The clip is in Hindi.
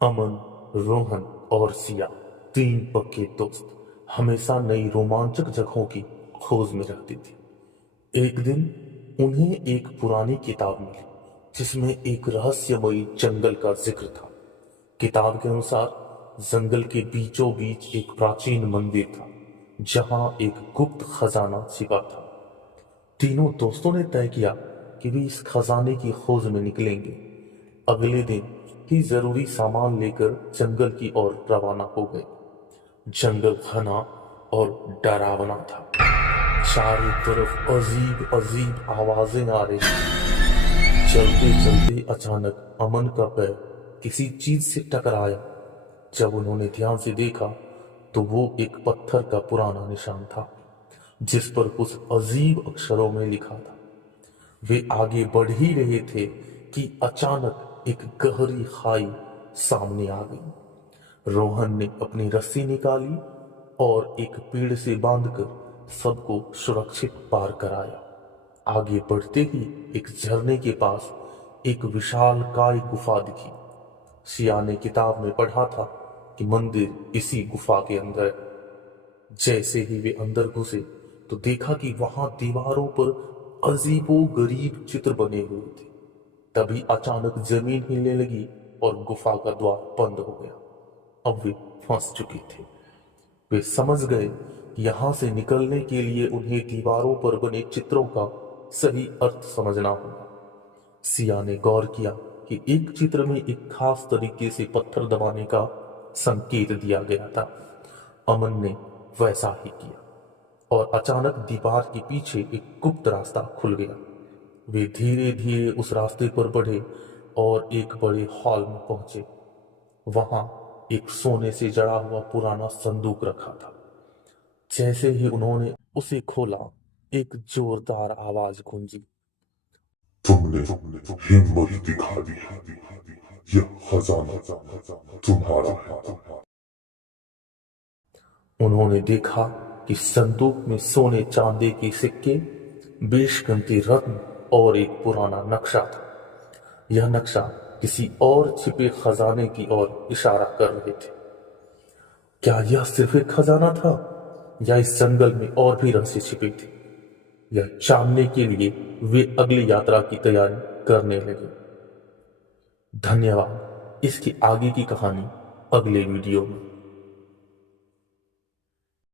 अमन, रोहन और सिया, तीन पक्के दोस्त हमेशा नई रोमांचक जगहों की खोज में रहते थे। एक दिन उन्हें एक पुरानी किताब मिली जिसमें एक रहस्यमयी जंगल का जिक्र था। किताब के अनुसार जंगल के बीचों बीच एक प्राचीन मंदिर था जहां एक गुप्त खजाना छिपा था। तीनों दोस्तों ने तय किया कि वे इस खजाने की खोज में निकलेंगे। अगले दिन ही जरूरी सामान लेकर जंगल की ओर रवाना हो गए। जंगल घना और डरावना था। चारों तरफ अजीब अजीब आवाजें आ रही थी। चलते चलते अचानक अमन का पैर किसी चीज से टकराया। जब उन्होंने ध्यान से देखा तो वो एक पत्थर का पुराना निशान था जिस पर कुछ अजीब अक्षरों में लिखा था। वे आगे बढ़ ही रहे थे कि अचानक एक गहरी खाई सामने आ गई। रोहन ने अपनी रस्सी निकाली और एक पेड़ से बांधकर सबको सुरक्षित पार कराया। आगे बढ़ते ही एक झरने के पास एक विशाल काय गुफा दिखी। सिया ने किताब में पढ़ा था कि मंदिर इसी गुफा के अंदर है। जैसे ही वे अंदर घुसे तो देखा कि वहां दीवारों पर अजीबो गरीब चित्र बने हुए थे। तभी अचानक जमीन हिलने लगी और गुफा का द्वार बंद हो गया। अब वे फंस चुके थे। वे समझ गए कि यहां से निकलने के लिए उन्हें दीवारों पर बने चित्रों का सही अर्थ समझना होगा। सिया ने गौर किया कि एक चित्र में एक खास तरीके से पत्थर दबाने का संकेत दिया गया था। अमन ने वैसा ही किया और अचानक दीवार के पीछे एक गुप्त रास्ता खुल गया। वे धीरे धीरे उस रास्ते पर बढ़े और एक बड़े हॉल में पहुंचे। वहां एक सोने से जड़ा हुआ पुराना संदूक रखा था। जैसे ही उन्होंने उसे खोला एक जोरदार आवाज गूंजी। तुमने हिम्मत दिखा दी। यह खजाना तुम्हारा है। उन्होंने देखा कि संदूक में सोने चांदी के सिक्के, बेशकीमती रत्न और एक पुराना नक्शा था। यह नक्शा किसी और छिपे खजाने की ओर इशारा कर रहे थे। क्या यह सिर्फ एक खजाना था या इस जंगल में और भी रहस्य छिपे थे? यह जानने के लिए वे अगली यात्रा की तैयारी करने लगे। धन्यवाद। इसकी आगे की कहानी अगले वीडियो में।